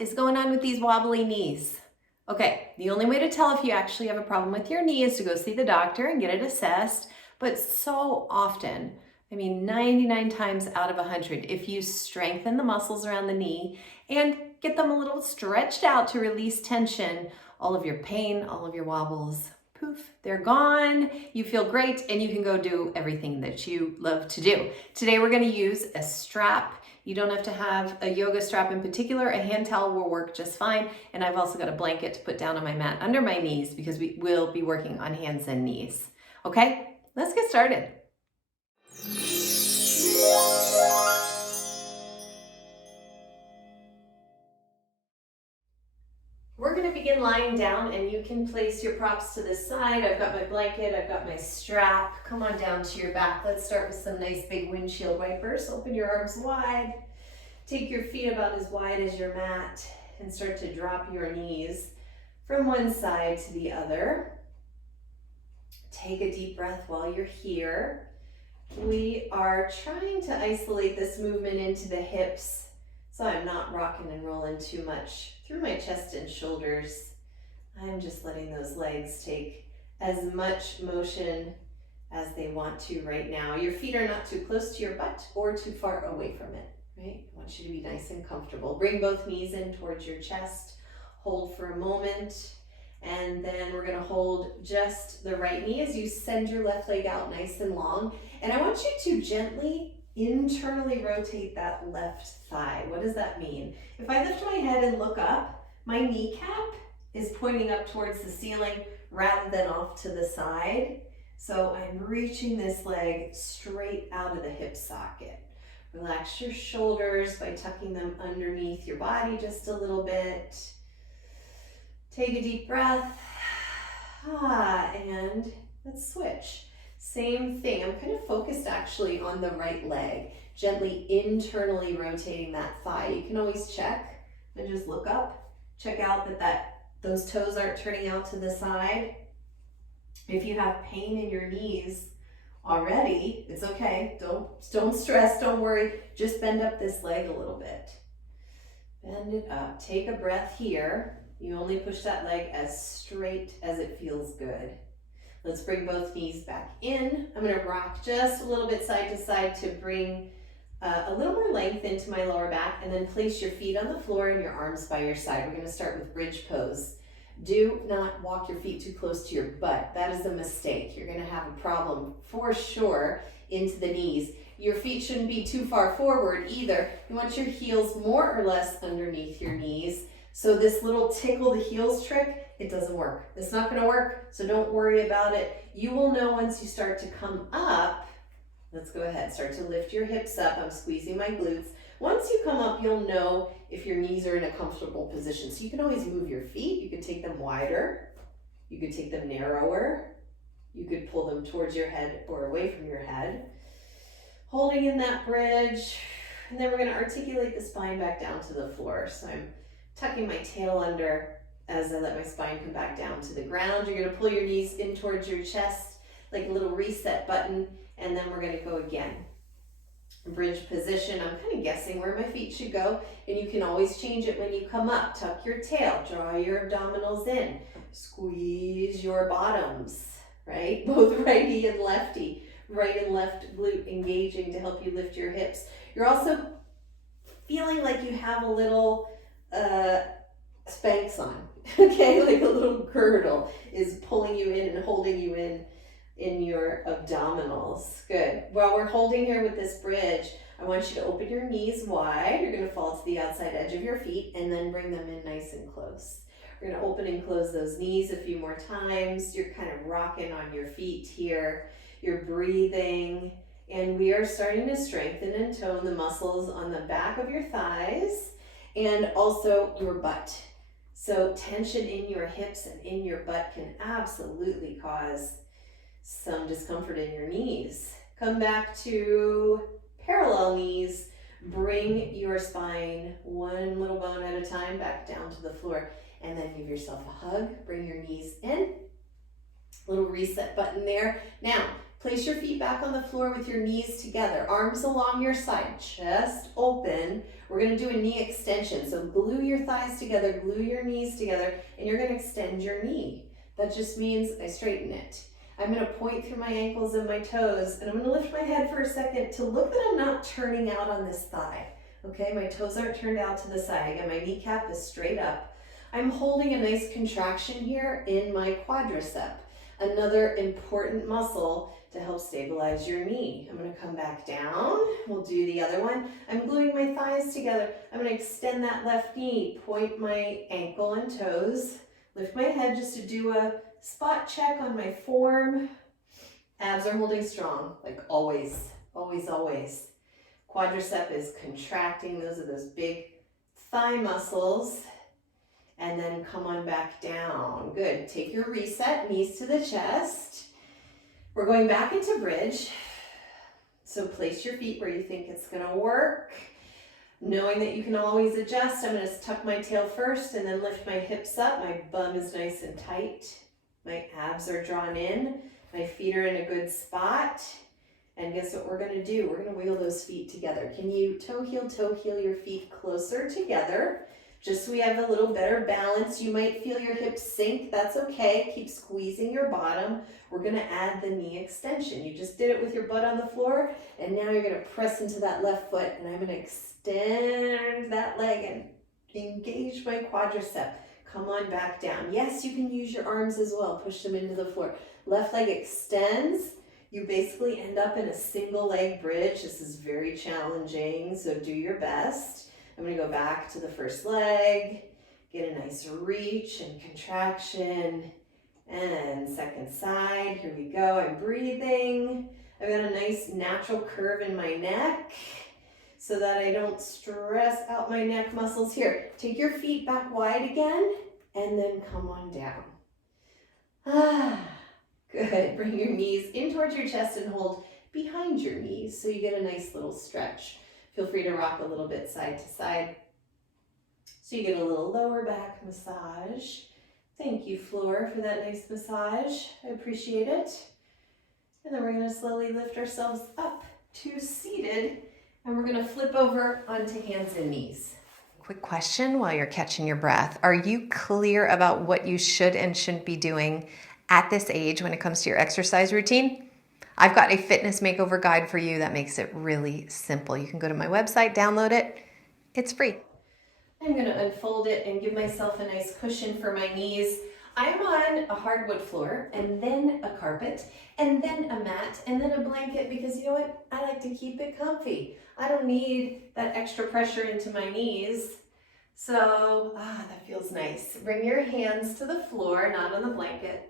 is going on with these wobbly knees? Okay, the only way to tell if you actually have a problem with your knee is to go see the doctor and get it assessed. But so often, 99 times out of 100, if you strengthen the muscles around the knee and get them a little stretched out to release tension, all of your pain, all of your wobbles, poof, they're gone. You feel great and you can go do everything that you love to do. Today we're going to use a strap. You don't have to have a yoga strap in particular. A hand towel will work just fine. And I've also got a blanket to put down on my mat under my knees because we will be working on hands and knees. Okay, let's get started. We're going to begin lying down, and you can place your props to the side. I've got my blanket, I've got my strap. Come on down to your back. Let's start with some nice big windshield wipers. Open your arms wide. Take your feet about as wide as your mat and start to drop your knees from one side to the other. Take a deep breath while you're here. We are trying to isolate this movement into the hips, so I'm not rocking and rolling too much through my chest and shoulders. I'm just letting those legs take as much motion as they want to right now. Your feet are not too close to your butt or too far away from it, right? I want you to be nice and comfortable. Bring both knees in towards your chest. Hold for a moment. And then we're gonna hold just the right knee as you send your left leg out nice and long. And I want you to gently internally rotate that left thigh. What does that mean? If I lift my head and look up, my kneecap is pointing up towards the ceiling rather than off to the side. So I'm reaching this leg straight out of the hip socket. Relax your shoulders by tucking them underneath your body just a little bit. Take a deep breath. And let's switch. Same thing. I'm kind of focused actually on the right leg, gently internally rotating that thigh. You can always check and just look up. Check out that those toes aren't turning out to the side. If you have pain in your knees already, it's okay. Don't stress, don't worry. Just bend up this leg a little bit. Bend it up. Take a breath here. You only push that leg as straight as it feels good. Let's bring both knees back in. I'm going to rock just a little bit side to side to bring a little more length into my lower back, and then place your feet on the floor and your arms by your side. We're going to start with bridge pose. Do not walk your feet too close to your butt. That is a mistake. You're going to have a problem for sure into the knees. Your feet shouldn't be too far forward either. You want your heels more or less underneath your knees. So this little tickle the heels trick, it doesn't work. It's not going to work, so don't worry about it. You will know once you start to come up. Let's go ahead, start to lift your hips up. I'm squeezing my glutes. Once you come up, you'll know if your knees are in a comfortable position. So you can always move your feet. You can take them wider. You could take them narrower. You could pull them towards your head or away from your head. Holding in that bridge. And then we're going to articulate the spine back down to the floor. So I'm tucking my tail under as I let my spine come back down to the ground. You're going to pull your knees in towards your chest like a little reset button, and then we're going to go again. Bridge position. I'm kind of guessing where my feet should go, and you can always change it when you come up. Tuck your tail, draw your abdominals in, squeeze your bottoms, right? Both righty and lefty. Right and left glute engaging to help you lift your hips. You're also feeling like you have a little Spanx on, okay? Like a little girdle is pulling you in and holding you in your abdominals. Good. While we're holding here with this bridge, I want you to open your knees wide. You're going to fall to the outside edge of your feet and then bring them in nice and close. We're going to open and close those knees a few more times. You're kind of rocking on your feet here. You're breathing, and we are starting to strengthen and tone the muscles on the back of your thighs and also your butt. So tension in your hips and in your butt can absolutely cause some discomfort in your knees. Come back to parallel knees. Bring your spine one little bone at a time back down to the floor, and then give yourself a hug. Bring your knees in. Little reset button there. Now, Place your feet back on the floor with your knees together, arms along your side, chest open. We're gonna do a knee extension. So glue your thighs together, glue your knees together, and you're gonna extend your knee. That just means I straighten it. I'm gonna point through my ankles and my toes, and I'm gonna lift my head for a second to look that I'm not turning out on this thigh. Okay, my toes aren't turned out to the side. Again, my kneecap is straight up. I'm holding a nice contraction here in my quadricep, another important muscle to help stabilize your knee. I'm gonna come back down. We'll do the other one. I'm gluing my thighs together. I'm gonna extend that left knee, point my ankle and toes, lift my head just to do a spot check on my form. Abs are holding strong, like always, always, always. Quadricep is contracting. Those are those big thigh muscles. And then come on back down. Good. Take your reset, knees to the chest. We're going back into bridge. So place your feet where you think it's gonna work. Knowing that you can always adjust, I'm gonna tuck my tail first and then lift my hips up. My bum is nice and tight. My abs are drawn in. My feet are in a good spot. And guess what we're gonna do? We're gonna wiggle those feet together. Can you toe heel your feet closer together? Just so we have a little better balance. You might feel your hips sink, that's okay. Keep squeezing your bottom. We're gonna add the knee extension. You just did it with your butt on the floor, and now you're gonna press into that left foot, and I'm gonna extend that leg and engage my quadricep. Come on back down. Yes, you can use your arms as well. Push them into the floor. Left leg extends. You basically end up in a single leg bridge. This is very challenging, so do your best. I'm gonna go back to the first leg, get a nice reach and contraction, and second side, here we go, I'm breathing. I've got a nice natural curve in my neck so that I don't stress out my neck muscles here. Take your feet back wide again, and then come on down. Good, bring your knees in towards your chest and hold behind your knees so you get a nice little stretch. Feel free to rock a little bit side to side. So you get a little lower back massage. Thank you, floor, for that nice massage. I appreciate it. And then we're gonna slowly lift ourselves up to seated, and we're gonna flip over onto hands and knees. Quick question while you're catching your breath. Are you clear about what you should and shouldn't be doing at this age when it comes to your exercise routine? I've got a fitness makeover guide for you that makes it really simple. You can go to my website, download it. It's free. I'm gonna unfold it and give myself a nice cushion for my knees. I'm on a hardwood floor, and then a carpet, and then a mat, and then a blanket, because you know what? I like to keep it comfy. I don't need that extra pressure into my knees. So, that feels nice. Bring your hands to the floor, not on the blanket.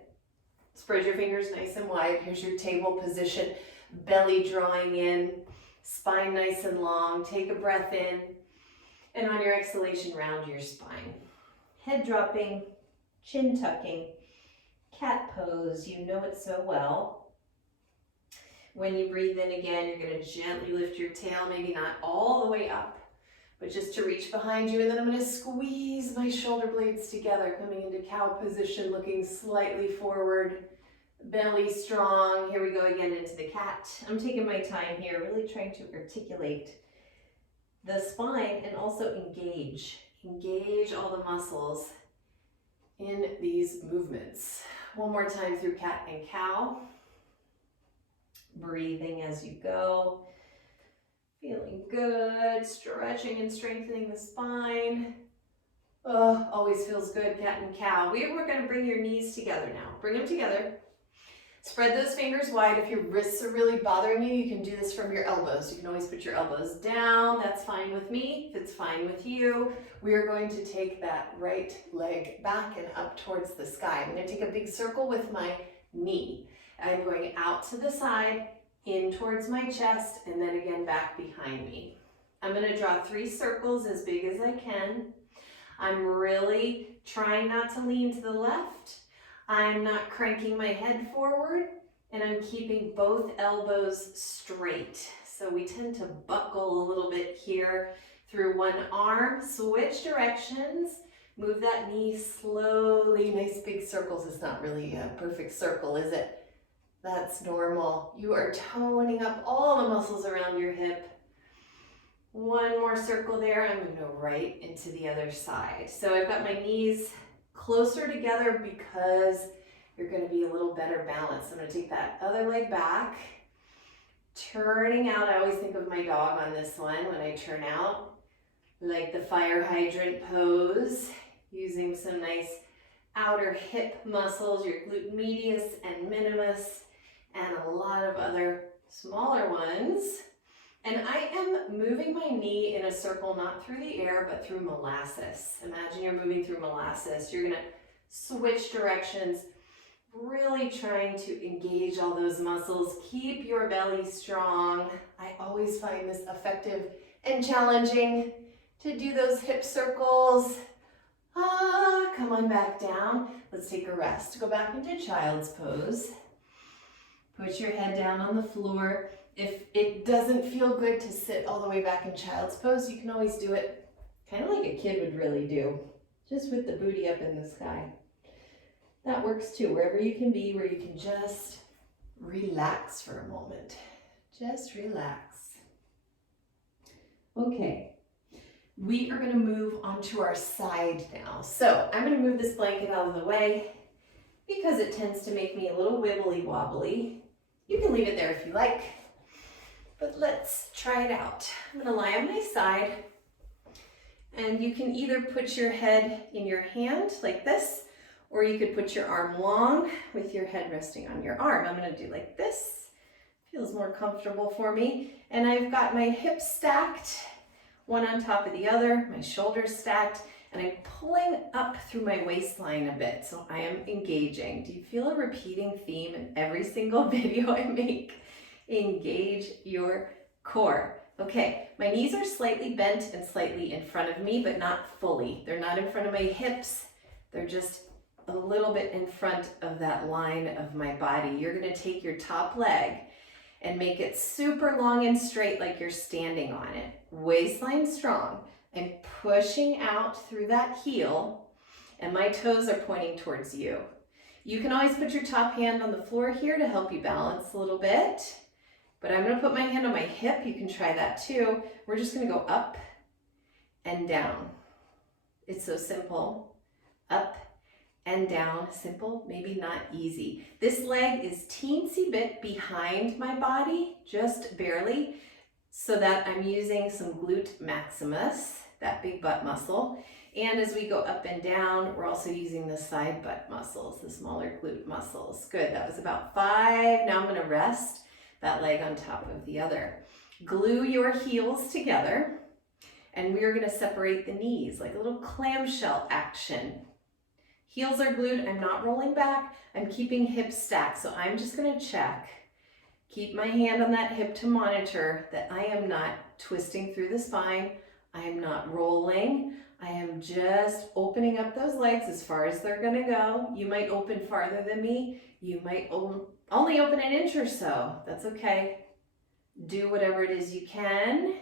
Spread your fingers nice and wide. Here's your table position. Belly drawing in, spine nice and long. Take a breath in. And on your exhalation, round your spine. Head dropping, chin tucking, cat pose. You know it so well. When you breathe in again, you're going to gently lift your tail, maybe not all the way up, but just to reach behind you. And then I'm going to squeeze my shoulder blades together, coming into cow position, looking slightly forward, belly strong. Here we go again into the cat. I'm taking my time here, really trying to articulate the spine and also engage all the muscles in these movements. One more time through cat and cow. Breathing as you go. Feeling good, stretching and strengthening the spine. Oh, always feels good, cat and cow. We're going to bring your knees together now. Bring them together. Spread those fingers wide. If your wrists are really bothering you, you can do this from your elbows. You can always put your elbows down. That's fine with me. If it's fine with you, we are going to take that right leg back and up towards the sky. I'm going to take a big circle with my knee. I'm going out to the side, in towards my chest, and then again back behind me. I'm going to draw 3 circles as big as I can. I'm really trying not to lean to the left. I'm not cranking my head forward, and I'm keeping both elbows straight. So we tend to buckle a little bit here through one arm. Switch directions. Move that knee slowly. Nice big circles. It's not really a perfect circle, is it? That's normal. You are toning up all the muscles around your hip. One more circle there. I'm going to go right into the other side. So I've got my knees closer together because you're going to be a little better balanced. I'm going to take that other leg back, turning out. I always think of my dog on this one when I turn out, like the fire hydrant pose, using some nice outer hip muscles, your glute medius and minimus, and a lot of other smaller ones. And I am moving my knee in a circle, not through the air, but through molasses. Imagine you're moving through molasses. You're gonna switch directions, really trying to engage all those muscles. Keep your belly strong. I always find this effective and challenging to do those hip circles. Come on back down. Let's take a rest. Go back into child's pose. Put your head down on the floor. If it doesn't feel good to sit all the way back in child's pose, you can always do it kind of like a kid would really do, just with the booty up in the sky. That works too, wherever you can be, where you can just relax for a moment. Just relax. Okay, we are going to move onto our side now. So I'm going to move this blanket out of the way because it tends to make me a little wibbly wobbly. You can leave it there if you like. But let's try it out. I'm gonna lie on my side, and you can either put your head in your hand like this, or you could put your arm long with your head resting on your arm. I'm gonna do like this. Feels more comfortable for me. And I've got my hips stacked, one on top of the other, my shoulders stacked, and I'm pulling up through my waistline a bit, so I am engaging. Do you feel a repeating theme in every single video I make? Engage your core. Okay, my knees are slightly bent and slightly in front of me, but not fully. They're not in front of my hips. They're just a little bit in front of that line of my body. You're gonna take your top leg and make it super long and straight like you're standing on it. Waistline strong. I'm pushing out through that heel, and my toes are pointing towards you. You can always put your top hand on the floor here to help you balance a little bit. But I'm gonna put my hand on my hip. You can try that too. We're just gonna go up and down. It's so simple. Up and down, simple, maybe not easy. This leg is teensy bit behind my body, just barely, so that I'm using some glute maximus, that big butt muscle. And as we go up and down, we're also using the side butt muscles, the smaller glute muscles. Good, that was about 5. Now I'm gonna rest that leg on top of the other. Glue your heels together, and we are gonna separate the knees, like a little clamshell action. Heels are glued, I'm not rolling back, I'm keeping hips stacked, so I'm just gonna check. Keep my hand on that hip to monitor that I am not twisting through the spine, I am not rolling, I am just opening up those legs as far as they're gonna go. You might open farther than me, you might only open an inch or so, that's okay. Do whatever it is you can.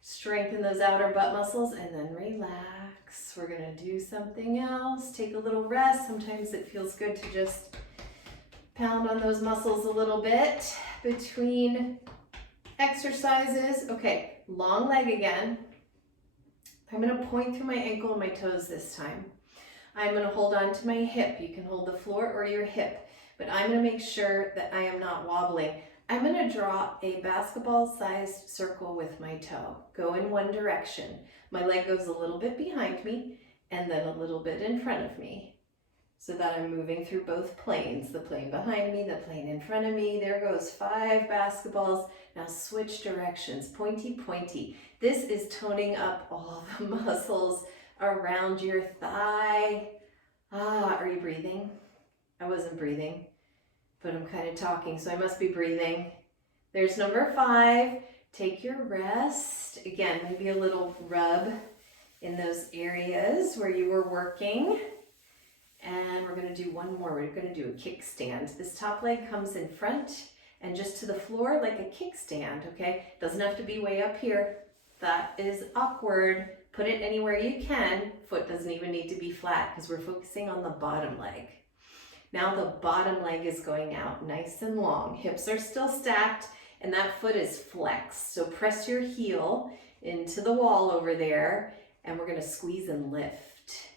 Strengthen those outer butt muscles and then relax. We're gonna do something else. Take a little rest. Sometimes it feels good to just pound on those muscles a little bit between exercises. Okay, long leg again. I'm gonna point through my ankle and my toes this time. I'm gonna hold on to my hip. You can hold the floor or your hip. But I'm gonna make sure that I am not wobbling. I'm gonna draw a basketball-sized circle with my toe. Go in one direction. My leg goes a little bit behind me and then a little bit in front of me, so that I'm moving through both planes. The plane behind me, the plane in front of me. There goes 5 basketballs. Now switch directions, pointy, pointy. This is toning up all the muscles around your thigh. Are you breathing? I wasn't breathing, but I'm kind of talking, so I must be breathing. There's number 5. Take your rest. Again, maybe a little rub in those areas where you were working. And we're gonna do one more. We're gonna do a kickstand. This top leg comes in front and just to the floor like a kickstand, okay? Doesn't have to be way up here. That is awkward. Put it anywhere you can. Foot doesn't even need to be flat because we're focusing on the bottom leg. Now the bottom leg is going out nice and long. Hips are still stacked and that foot is flexed. So press your heel into the wall over there and we're gonna squeeze and lift.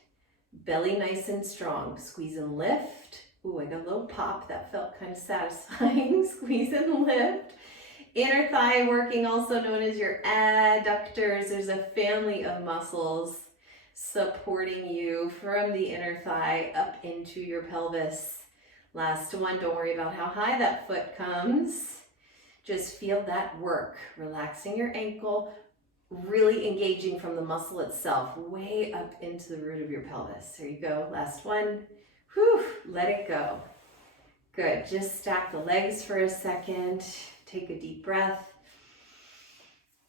Belly nice and strong. Squeeze and lift. Ooh, I got a little pop. That felt kind of satisfying. Squeeze and lift. Inner thigh working, also known as your adductors. There's a family of muscles supporting you from the inner thigh up into your pelvis. Last one, don't worry about how high that foot comes. Just feel that work. Relaxing your ankle, really engaging from the muscle itself, way up into the root of your pelvis. There you go, last one. Whew, let it go. Good, just stack the legs for a second. Take a deep breath.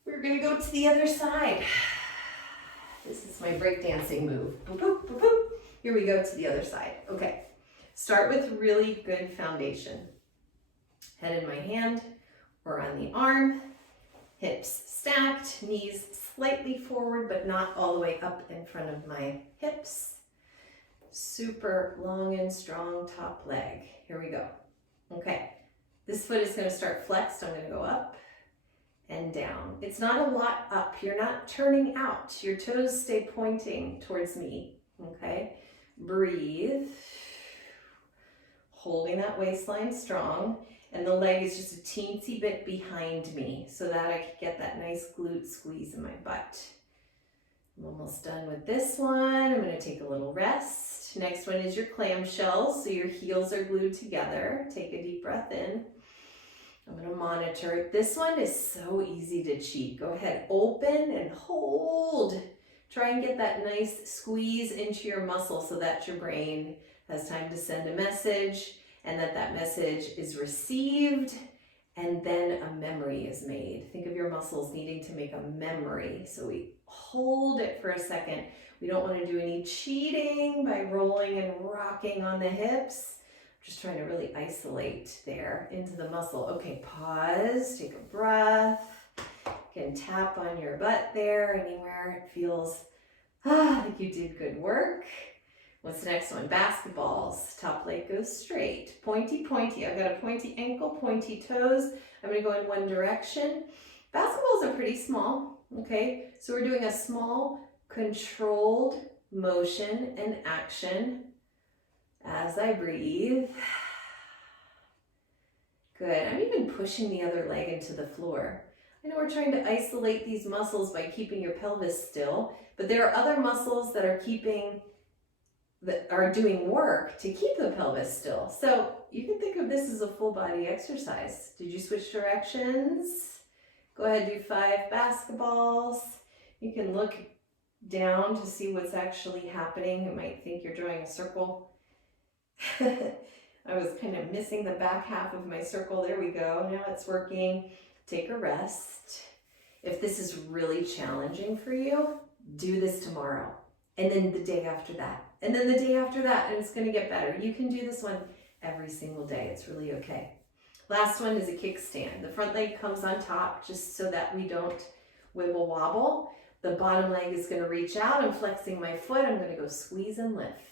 We're gonna go to the other side. This is my breakdancing move. Boop, boop, boop, boop. Here we go to the other side. Okay, start with really good foundation. Head in my hand or on the arm. Hips stacked, knees slightly forward, but not all the way up in front of my hips. Super long and strong top leg. Here we go. Okay, this foot is going to start flexed. I'm going to go up and down. It's not a lot up. You're not turning out. Your toes stay pointing towards me. Okay, breathe. Holding that waistline strong. And the leg is just a teensy bit behind me so that I can get that nice glute squeeze in my butt. I'm almost done with this one. I'm going to take a little rest. Next one is your clamshells, so your heels are glued together. Take a deep breath in. I'm going to monitor it. This one is so easy to cheat. Go ahead, open and hold. Try and get that nice squeeze into your muscle so that your brain has time to send a message and that message is received and then a memory is made. Think of your muscles needing to make a memory. So we hold it for a second. We don't want to do any cheating by rolling and rocking on the hips. Just trying to really isolate there into the muscle. Okay, pause, take a breath. You can tap on your butt there, anywhere it feels like you did good work. What's the next one? Basketballs. Top leg goes straight. Pointy, pointy. I've got a pointy ankle, pointy toes. I'm going to go in one direction. Basketballs are pretty small, okay? So we're doing a small, controlled motion and action as I breathe. Good. I'm even pushing the other leg into the floor. I know we're trying to isolate these muscles by keeping your pelvis still, but there are other muscles that are doing work to keep the pelvis still. So you can think of this as a full body exercise. Did you switch directions? Go ahead, do 5 basketballs. You can look down to see what's actually happening. You might think you're drawing a circle. I was kind of missing the back half of my circle. There we go. Now it's working. Take a rest. If this is really challenging for you, do this tomorrow. And then the day after that. And then the day after that, and it's going to get better. You can do this one every single day. It's really okay. Last one is a kickstand. The front leg comes on top just so that we don't wibble wobble. The bottom leg is going to reach out. I'm flexing my foot. I'm going to go squeeze and lift.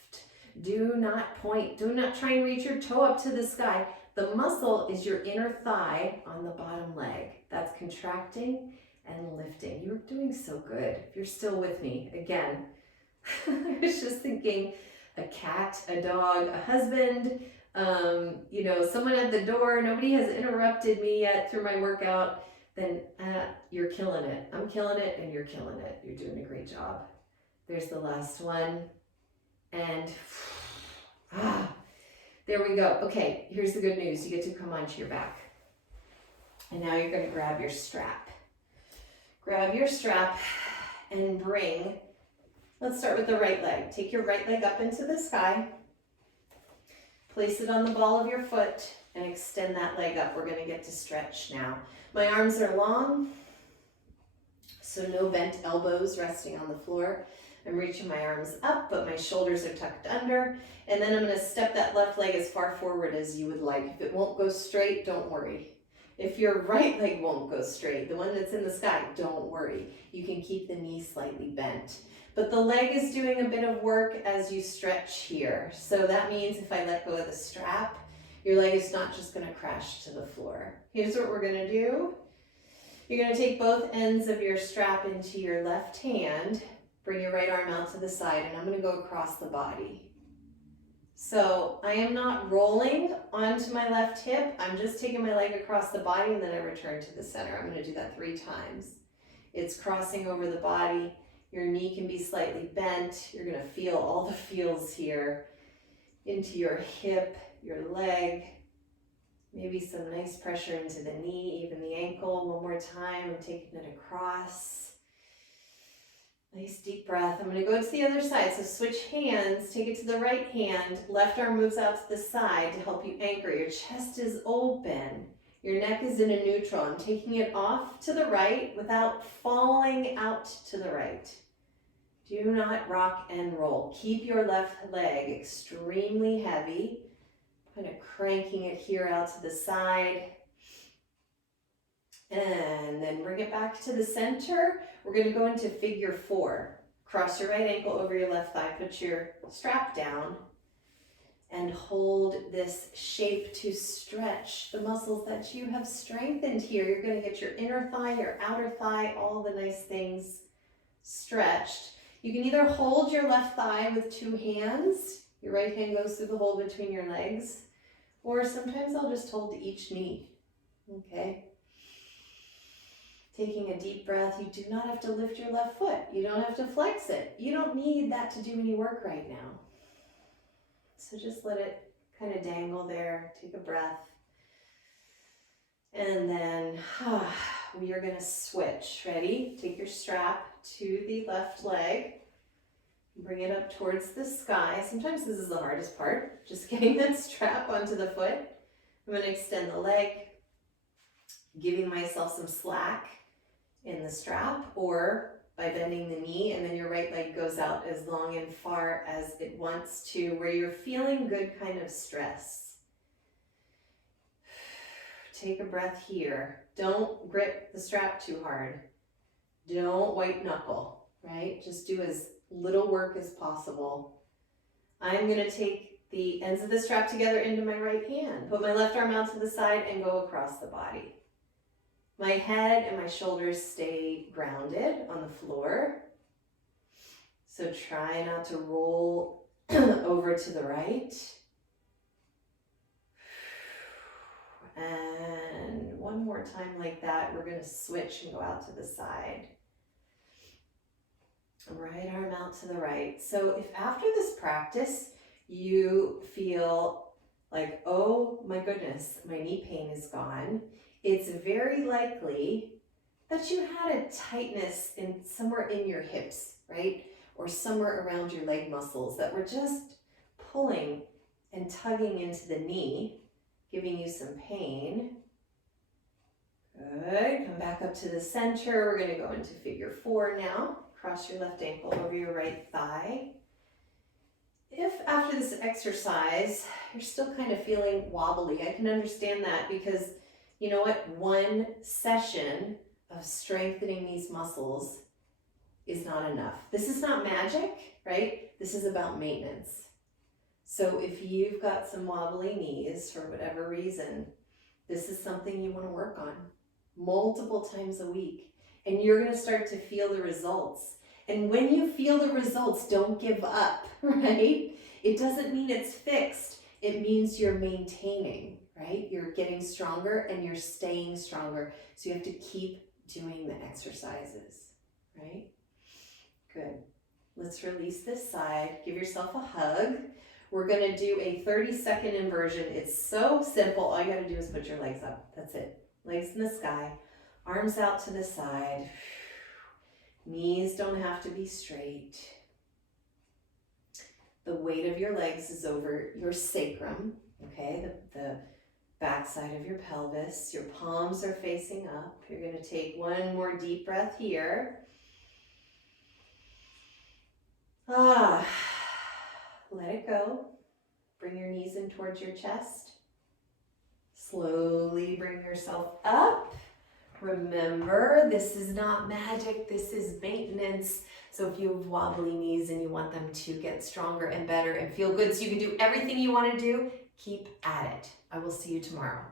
Do not point. Do not try and reach your toe up to the sky. The muscle is your inner thigh on the bottom leg. That's contracting and lifting. You're doing so good. If you're still with me, again, I was just thinking a cat, a dog, a husband, someone at the door, nobody has interrupted me yet through my workout, then you're killing it. I'm killing it and you're killing it. You're doing a great job. There's the last one. And there we go. Okay, here's the good news. You get to come onto your back. And now you're going to grab your strap. Grab your strap and bring. Let's start with the right leg. Take your right leg up into the sky. Place it on the ball of your foot and extend that leg up. We're going to get to stretch now. My arms are long, so no bent elbows resting on the floor. I'm reaching my arms up, but my shoulders are tucked under. And then I'm going to step that left leg as far forward as you would like. If it won't go straight, don't worry. If your right leg won't go straight, the one that's in the sky, don't worry. You can keep the knee slightly bent. But the leg is doing a bit of work as you stretch here. So that means if I let go of the strap, your leg is not just going to crash to the floor. Here's what we're going to do. You're going to take both ends of your strap into your left hand, bring your right arm out to the side, and I'm going to go across the body. So I am not rolling onto my left hip. I'm just taking my leg across the body and then I return to the center. I'm going to do that 3 times. It's crossing over the body. Your knee can be slightly bent. You're going to feel all the feels here into your hip, your leg, maybe some nice pressure into the knee, even the ankle. One more time. I'm taking it across. Nice deep breath. I'm going to go to the other side. So switch hands, take it to the right hand. Left arm moves out to the side to help you anchor. Your chest is open. Your neck is in a neutral. I'm taking it off to the right without falling out to the right. Do not rock and roll. Keep your left leg extremely heavy. Kind of cranking it here out to the side. And then bring it back to the center. We're going to go into figure 4. Cross your right ankle over your left thigh. Put your strap down. And hold this shape to stretch the muscles that you have strengthened here. You're going to get your inner thigh, your outer thigh, all the nice things stretched. You can either hold your left thigh with 2 hands. Your right hand goes through the hole between your legs. Or sometimes I'll just hold each knee. Okay. Taking a deep breath. You do not have to lift your left foot. You don't have to flex it. You don't need that to do any work right now. So just let it kind of dangle there. Take a breath. And then we are going to switch. Ready? Take your strap to the left leg. Bring it up towards the sky. Sometimes this is the hardest part, just getting that strap onto the foot. I'm going to extend the leg, giving myself some slack in the strap, or by bending the knee, and then your right leg goes out as long and far as it wants to, where you're feeling good kind of stress. Take a breath here. Don't grip the strap too hard. Don't white knuckle, right? Just do as little work as possible. I'm going to take the ends of the strap together into my right hand. Put my left arm out to the side and go across the body. My head and my shoulders stay grounded on the floor. So try not to roll over to the right. And one more time like that, we're going to switch and go out to the side. Right arm out to the right. So if after this practice you feel like, oh my goodness, my knee pain is gone, it's very likely that you had a tightness in somewhere in your hips, right? Or somewhere around your leg muscles that were just pulling and tugging into the knee, giving you some pain. Good. Come back up to the center. We're going to go into figure 4 now. Cross your left ankle over your right thigh. If after this exercise you're still kind of feeling wobbly, I can understand that, because you know what? One session of strengthening these muscles is not enough. This is not magic, right? This is about maintenance. So if you've got some wobbly knees for whatever reason, this is something you want to work on multiple times a week. And you're going to start to feel the results. And when you feel the results, don't give up, right? It doesn't mean it's fixed. It means you're maintaining, right? You're getting stronger and you're staying stronger. So you have to keep doing the exercises, right? Good. Let's release this side. Give yourself a hug. We're going to do a 30-second inversion. It's so simple. All you got to do is put your legs up. That's it. Legs in the sky. Arms out to the side. Knees don't have to be straight. The weight of your legs is over your sacrum, okay? The back side of your pelvis. Your palms are facing up. You're going to take one more deep breath here. Let it go. Bring your knees in towards your chest. Slowly bring yourself up. Remember, this is not magic, this is maintenance. So if you have wobbly knees and you want them to get stronger and better and feel good so you can do everything you want to do, keep at it. I will see you tomorrow.